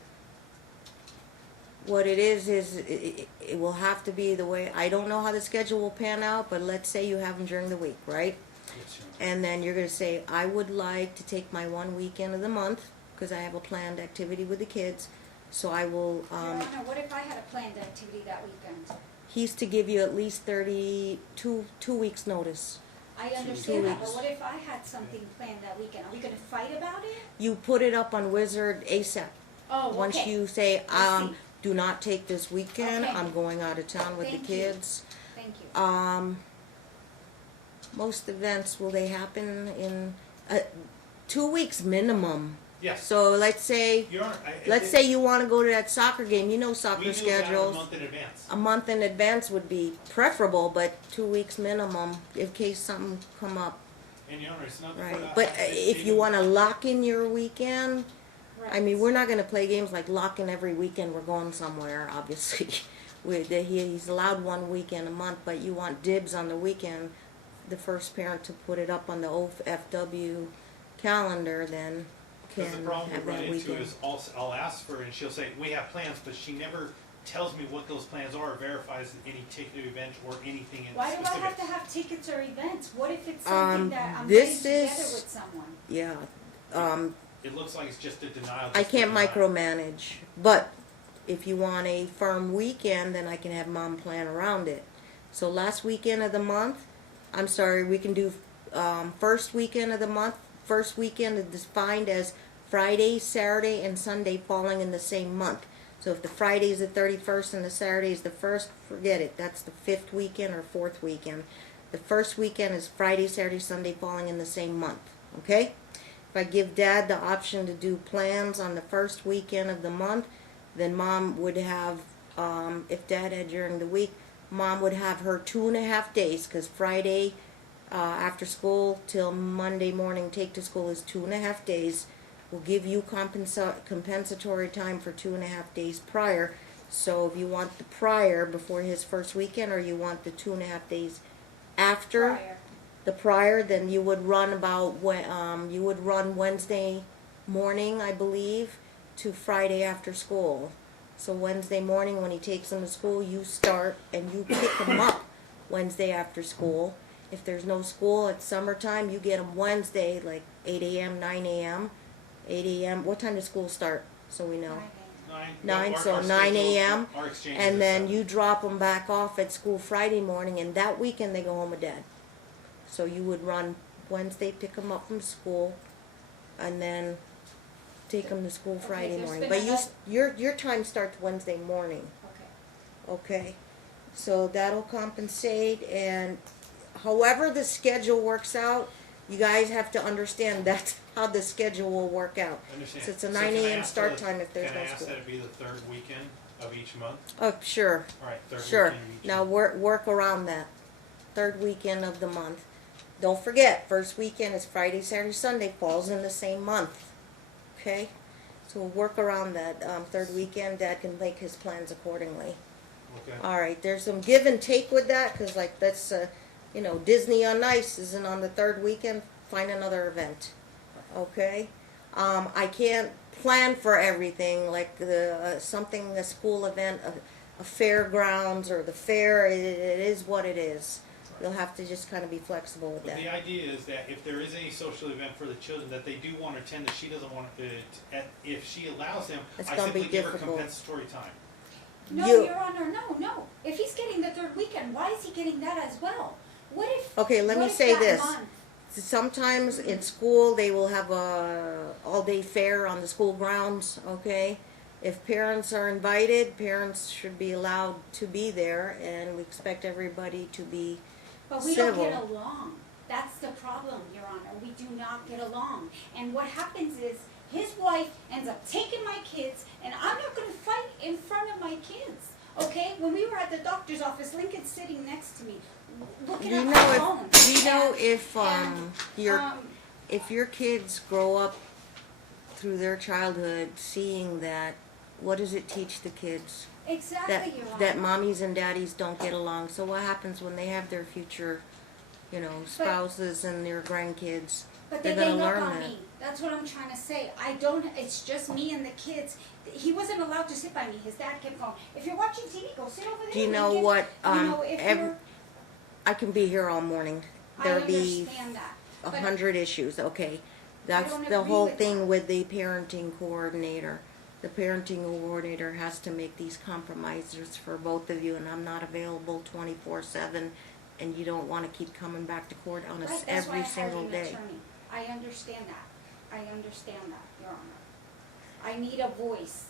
what it is it will have to be the way. I don't know how the schedule will pan out, but let's say you have them during the week, right? Yes, Your Honor. And then you're going to say, I would like to take my one weekend of the month because I have a planned activity with the kids. So I will, Your Honor, what if I had a planned activity that weekend? he's to give you at least 2 weeks notice. I understand that, but weeks. what if I had something planned that weekend? Are we gonna fight about it? You put it up on Wizard ASAP. Oh, okay. Once you say, I see. do not take this weekend, Okay. I'm going out of town with Thank the you. kids. Thank you. Most events, will they happen in 2 weeks minimum? Yes. So let's say, Your Honor, let's say you want to go to that soccer game. You know soccer we do that schedules. a month in advance. A month in advance would be preferable, but 2 weeks minimum in case something come up. And Your Honor, it's not. Right. But if you want to lock in your weekend, I mean, Right. we're not going to play games like lock in every weekend. We're going somewhere, obviously. He's allowed one weekend a month, but you want dibs on the weekend. The first parent to put it up on the OFW calendar, then Because the can problem have we run that into weekend. is I'll ask for her and she'll say, we have plans, but she never tells me what those plans are, or verifies any ticketed event or anything in Why do I specific. have to have tickets or events? What if it's something that I'm this getting together is- with someone? Yeah. It looks like it's just a denial. I just a can't denial. micromanage, but if you want a firm weekend, then I can have Mom plan around it. So last weekend of the month, I'm sorry, we can do first weekend of the month. First weekend is defined as Friday, Saturday, and Sunday falling in the same month. So if the Friday is the 31st and the Saturday is the 1st, forget it. That's the 5th weekend or 4th weekend. The first weekend is Friday, Saturday, Sunday falling in the same month. Okay? If I give Dad the option to do plans on the first weekend of the month, then Mom would have, if Dad had during the week, Mom would have her 2.5 days, because Friday after school till Monday morning take to school is 2.5 days. We'll give you compensatory time for 2.5 days prior. So if you want the prior before his first weekend, or you want the 2.5 days after Prior. the prior, then you would run you would run Wednesday morning, I believe, to Friday after school. So Wednesday morning when he takes them to school, you start and you pick them up Wednesday after school. If there's no school, it's summertime, you get them Wednesday, like 8 a.m., 9 a.m., 8 a.m. What time does school start? So we know. 9, Our- so our 9 schedules- a.m. our exchanges And are then 7. you drop them back off at school Friday morning, and that weekend they go home with Dad. So you would run Wednesday, pick them up from school, and then take them to school Okay, Friday there's morning. been But another- your time starts Wednesday morning. Okay. Okay, so that'll compensate, and however the schedule works out, You guys have to understand that's how the schedule will work out. I understand. So it's a So 9 can I a.m. ask start the- time if there's Can I no ask school. that it be the third weekend of each month? Oh, sure, All right, third sure. weekend of each Now month. work around that. Third weekend of the month. Don't forget, first weekend is Friday, Saturday, Sunday, falls in the same month. Okay? So work around that third weekend. Dad can make his plans accordingly. Okay. All right, there's some give and take with that, because like that's, Disney on Ice isn't on the third weekend. Find another event. Okay? I can't plan for everything, like a school event, a fairgrounds or the fair. It is what it is. You'll have to just kind of be flexible with But that. the idea is that if there is any social event for the children that they do want to attend, that she doesn't want to, if she allows them, It's I gonna be simply give her difficult. compensatory time. No, You- Your Honor, no. If he's getting the third weekend, why is he getting that as well? What if? Okay, let me what if say that this. month- Sometimes in school, they will have a all-day fair on the school grounds, okay? If parents are invited, parents should be allowed to be there, and we expect everybody to be But we civil. don't get along. That's the problem, Your Honor. We do not get along. And what happens is his wife ends up taking my kids, and I'm not going to fight in front of my kids. Okay? When we were at the doctor's office, Lincoln's sitting next to me, looking at my phone. Do you know if and, if your kids grow up through their childhood seeing that, what does it teach the kids? exactly, Your Honor. That mommies and daddies don't get along. So what happens when they have their future, spouses and their grandkids? But They're then they gonna look learn on that. me. That's what I'm trying to say. It's just me and the kids. He wasn't allowed to sit by me. His dad kept going, if you're watching TV, go sit over there. Do you know Lincoln." what? If Every, I can be here all morning. I There'll be understand that. 100 issues. Okay, that's don't the agree whole with thing that. with the parenting coordinator. The parenting coordinator has to make these compromises for both of you, and I'm not available 24/7, and you don't want to keep coming back to court on us Right, that's why I every hired single an day. attorney. I understand that. I understand that, Your Honor. I need a voice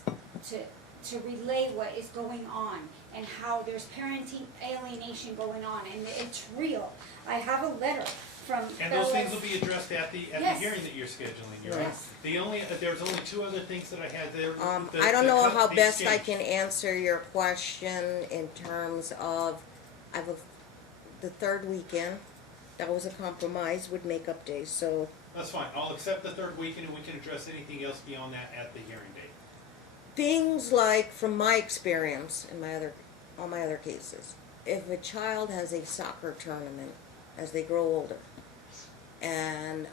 to relay what is going on and how there's parenting alienation going on, and it's real. I have a letter from And those things will Bella's- be addressed at the Yes. hearing that you're scheduling, you're right? Yes. There's only two other things that I had there. I don't know how the best I exchange. can answer your question in terms of, the third weekend, that was a compromise with makeup days, so That's fine, I'll accept the third weekend and we can address anything else beyond that at the hearing date. things like, from my experience in all my other cases, if a child has a soccer tournament as they grow older, and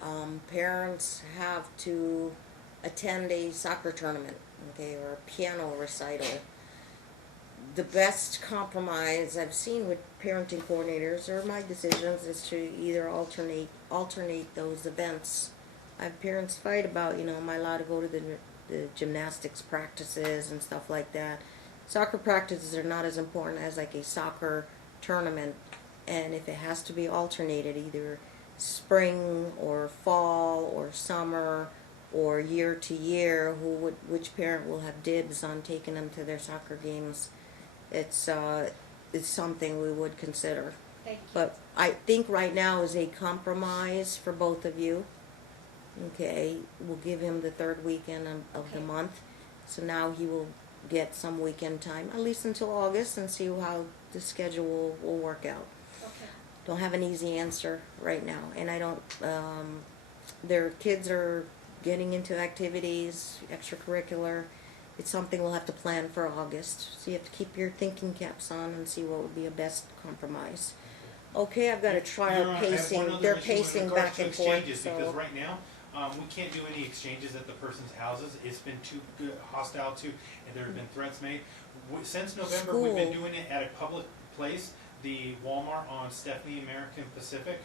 parents have to attend a soccer tournament, okay, or a piano recital, the best compromise I've seen with parenting coordinators, or my decisions, is to either alternate those events. I have parents fight about, am I allowed to go to the gymnastics practices and stuff like that. Soccer practices are not as important as like a soccer tournament, and if it has to be alternated, either spring or fall or summer or year to year, which parent will have dibs on taking them to their soccer games, it's something we would consider. Thank you. But I think right now is a compromise for both of you. Okay, we'll give him the third weekend of the Okay. month, so now he will get some weekend time, at least until August, and see how the schedule will work out. Okay. Don't have an easy answer right now, and I don't, their kids are getting into activities, extracurricular. It's something we'll have to plan for August, so you have to keep your thinking caps on and see what would be a best compromise. Okay, I've got a trial Your Honor, I have one pacing, other they're issue in pacing regards back to and forth, exchanges, because so. right now, we can't do any exchanges at the person's houses. It's been too hostile to, and there have been threats made. Since November, we've been School. doing it at a public place, the Walmart on Stephanie American Pacific.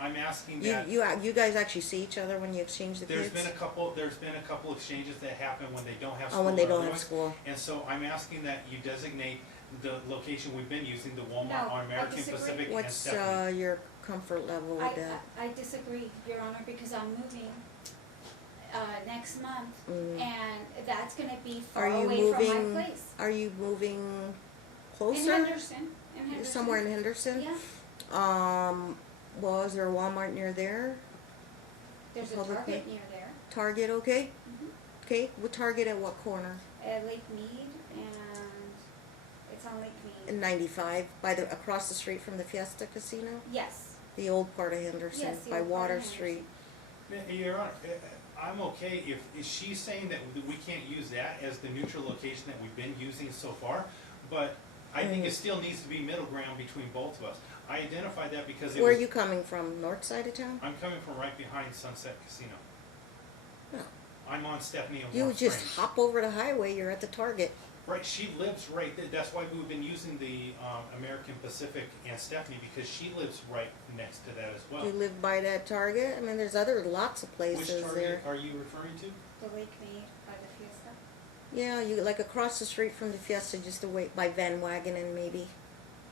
I'm asking that. You guys actually see each other when you exchange the There's kids? been a couple exchanges that happen when they don't have school. Oh, when they don't have otherwise. school. And so I'm asking that you designate the location we've been using, the Walmart No, on I American disagree. Pacific and What's Stephanie. your comfort level with that? I disagree, Your Honor, because I'm moving next month, Mm. and that's gonna be far Are you away from moving? my place. Are you moving In closer? Henderson. Somewhere in Henderson? Yeah. Well, is there a Walmart near there? There's a Public Target way. near there, Target, okay? Mhm. Okay, what Target at what corner? at Lake Mead, and it's on Lake Mead. In 95, across the street from the Fiesta Casino? Yes, The old part of Henderson, Yes, the by old part of Water Henderson. Street. Your Honor, I'm okay if she's saying that we can't use that as the neutral location that we've been using so far, but I think it still needs to be middle ground between both of us. I identified that because it Where are was, you coming from, north side of town? I'm coming from right behind Sunset Casino. No. I'm on Stephanie and You Warren just Springs. hop over the highway, you're at the Target. Right, she lives right there. That's why we've been using the American Pacific and Stephanie, because she lives right next to that as well. You live by that Target? I mean, there's lots of Which places Target there. are you referring to? the Lake Mead by the Fiesta. Yeah, you like across the street from the Fiesta, just away by Van Wagenen maybe.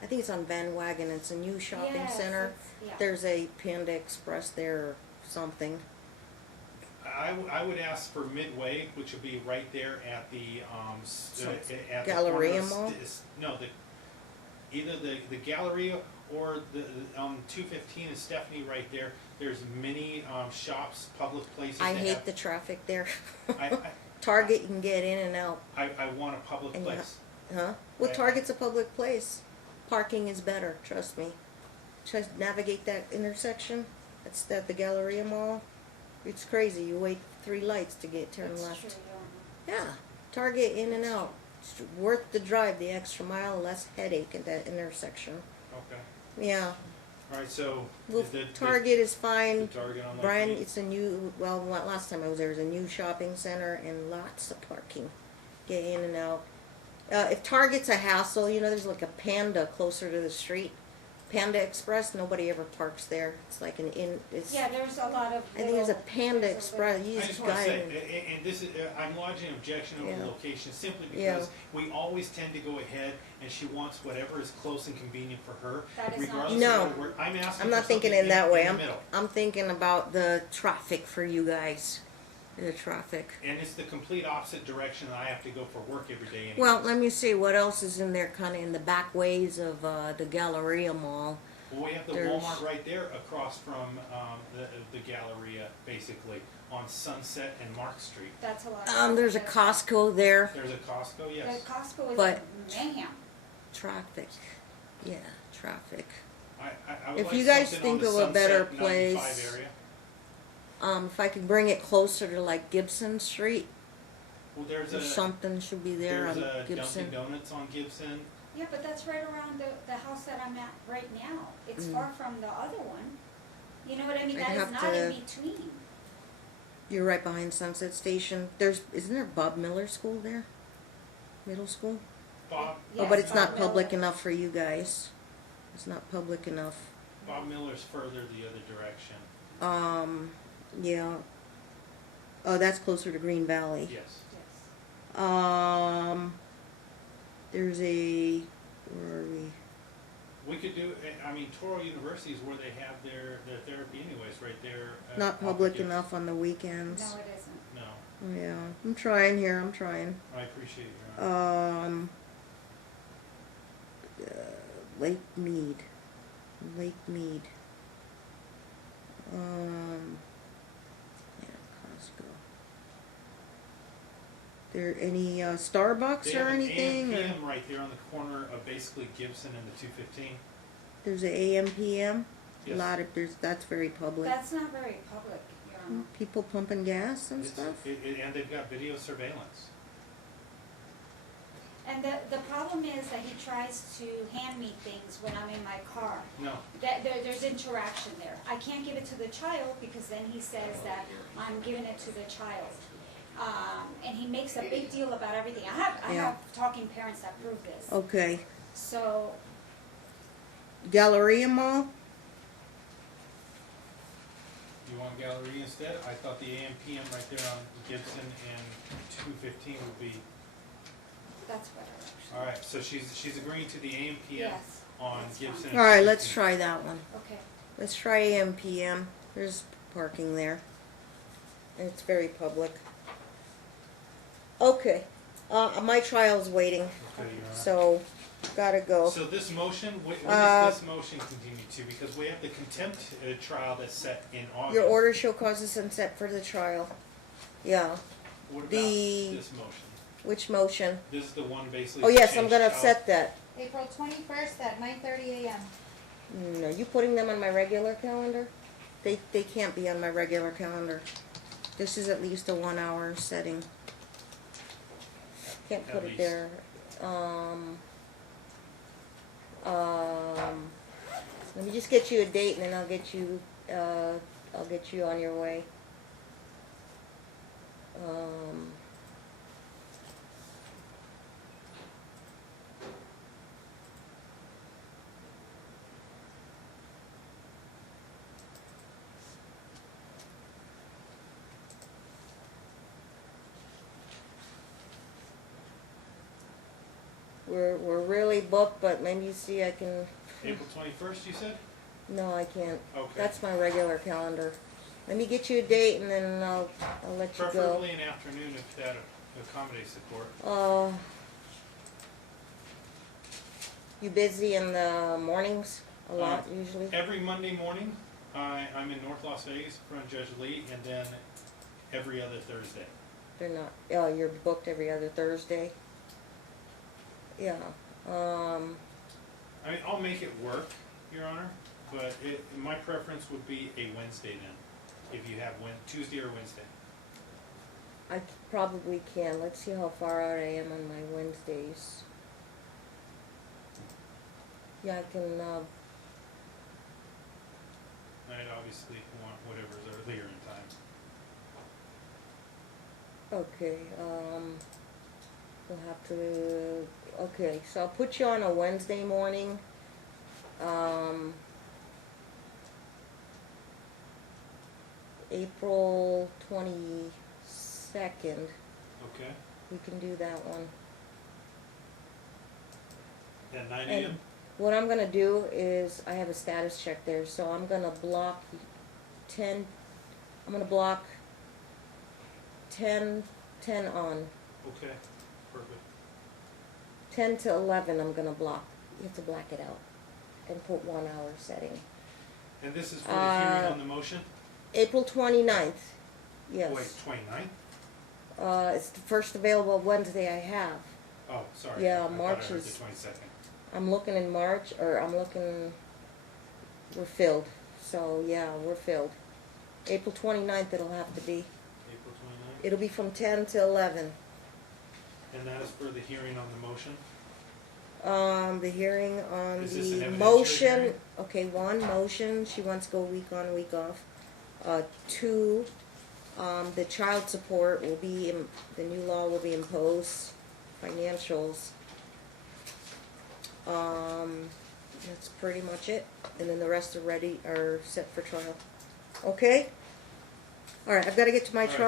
I think it's on Van Wagenen. It's a new shopping Yes, center. it's- yeah. There's a Panda Express there or something. I would ask for Midway, which would be right there at the So it's at the Galleria corner of Mall? No, either the Galleria or the 215 and Stephanie right there. There's many shops, public places. I that hate have, the traffic there. I, Target, you can get in and out. I want a public And you place. Huh? Well, I- Target's a public place. Parking is better, trust me. Just navigate that intersection. That's at the Galleria Mall. It's crazy. You wait 3 lights to turn That's left. true, Your Honor. Yeah. Target in and out. It's worth the drive, the extra mile, less headache at that intersection. Okay. Yeah. All right. So Well, the Target is fine. the Target on Lake Brian, Mead? it's a new, well, last time I was there, was a new shopping center and lots of parking. Get in and out. If Target's a hassle, you know, there's like a Panda closer to the street. Panda Express, nobody ever parks there. It's like it's. Yeah, there's a lot of. I think there's a little- Panda there's a Express. little- You I just just want to guide say, him. and this is, I'm lodging an objection over Yeah. the location simply Yeah. because we always tend to go ahead and she wants whatever is close and convenient for her, That is not regardless No. of where I'm asking. I'm not for thinking something in that way. the middle. I'm thinking about the traffic for you guys. The traffic. And it's the complete opposite direction that I have to go for work every day. Anyway. Well, let me see what else is in there, kind of in the back ways of the Galleria Mall. Well, we have the there's- Walmart right there across from the Galleria, basically on Sunset and Mark Street. That's a lot. There's a Costco there. There's a Costco, The yes. Costco is But- a mayhem. Traffic. Yeah, traffic. I would If like you guys something on think the of a better Sunset 95 place- area. If I could bring it closer to like Gibson Street, Well, there's or a something should be there there's on a Gibson. Dunkin' Donuts on Gibson. Yeah, but that's right around the house that I'm at right now. It's Mm. far from the other one. You know what I mean? I'd That is have not in to- between. You're right behind Sunset Station. Isn't there Bob Miller School there? Middle school? Bob Oh, but Yes, it's not Bob public Miller. enough for you guys. It's not public enough. Miller's further the other direction. Yeah. Oh, that's closer to Green Valley. Yes. Yes. There's a, where are we? We could do, I mean, Toro University is where they have their therapy anyways, right there. Not off public of Gibson. enough on the weekends. No, it isn't. No, Yeah, I'm trying here, I'm trying. I appreciate your. Lake Mead. Lake Mead. Yeah, Costco. There any Starbucks They or have an anything? Or AM/PM right there on the corner of basically Gibson and the 215. there's a AM PM. Yes. A lot of that's very public. That's not very public, Your Honor. People pumping gas and It's- stuff. and they've got video surveillance. And the problem is that he tries to hand me things when I'm in my car. No, There's interaction there. I can't give it to the child because then he says that I'm giving it to the child. And he makes a big deal about everything. I Yeah. have talking parents that prove this. Okay. So, Galleria Mall. you want Galleria instead? I thought the AM/PM right there on Gibson and 215 would be. that's better actually. All right, so she's agreeing to the AM/PM Yes, on that's Gibson. fine. and All right, let's 215. try that one. Okay. Let's try AM PM. There's parking there. And it's very public. Okay. My trial's waiting. Okay, Your Honor. So gotta go. So this motion, what Uh, does this motion continue to? Because we have the contempt trial that's set in August. Your order shall cause a sunset for the trial. Yeah, What about the- this motion? which motion? This is the one basically. Oh to yes, I'm change gonna child- set that. April 21st at 9:30 a.m. No, you putting them on my regular calendar? They can't be on my regular calendar. This is at least a 1 hour setting. Can't At put it least. there. Let me just get you a date and then I'll get you on your way. We're really booked, but maybe see I can. April 21st, you said? No, I can't. Okay. That's my regular calendar. Let me get you a date and then I'll let you go. Preferably an afternoon if that accommodates the court. You busy in the mornings a lot usually? Every Monday morning, I'm in North Las Vegas in front of Judge Lee, and then every other Thursday. They're not. Oh, you're booked every other Thursday. Yeah. I mean, I'll make it work, Your Honor, but my preference would be a Wednesday then, if you have Tuesday or Wednesday. I probably can. Let's see how far out I am on my Wednesdays. Yeah, I can. I'd obviously want whatever's earlier in time. Okay. We'll have to. Okay, so I'll put you on a Wednesday morning. April 22nd. Okay. We can do that one. At 9 And a.m.? what I'm gonna do is, I have a status check there, so I'm gonna block 10, I'm gonna block 10 on. Okay, perfect. 10 to 11 I'm gonna block. You have to black it out and put 1 hour setting. And this is for the hearing on the motion? April 29th, yes. Wait, 29th? It's the first available Wednesday I have. Oh, sorry. Yeah, I thought March I heard is- the 22nd. I'm looking in March, or I'm looking, we're filled. So yeah, we're filled. April 29th it'll have to be. April 29th? It'll be from 10 to 11. And that is for the hearing on the motion? The hearing on Is this an the evidentiary motion, hearing? okay, 1, motion, she wants to go week on, week off. 2, the child support will be, the new law will be imposed, financials. That's pretty much it, and then the rest are set for trial. Okay? Alright, I've gotta get to my All right. trial.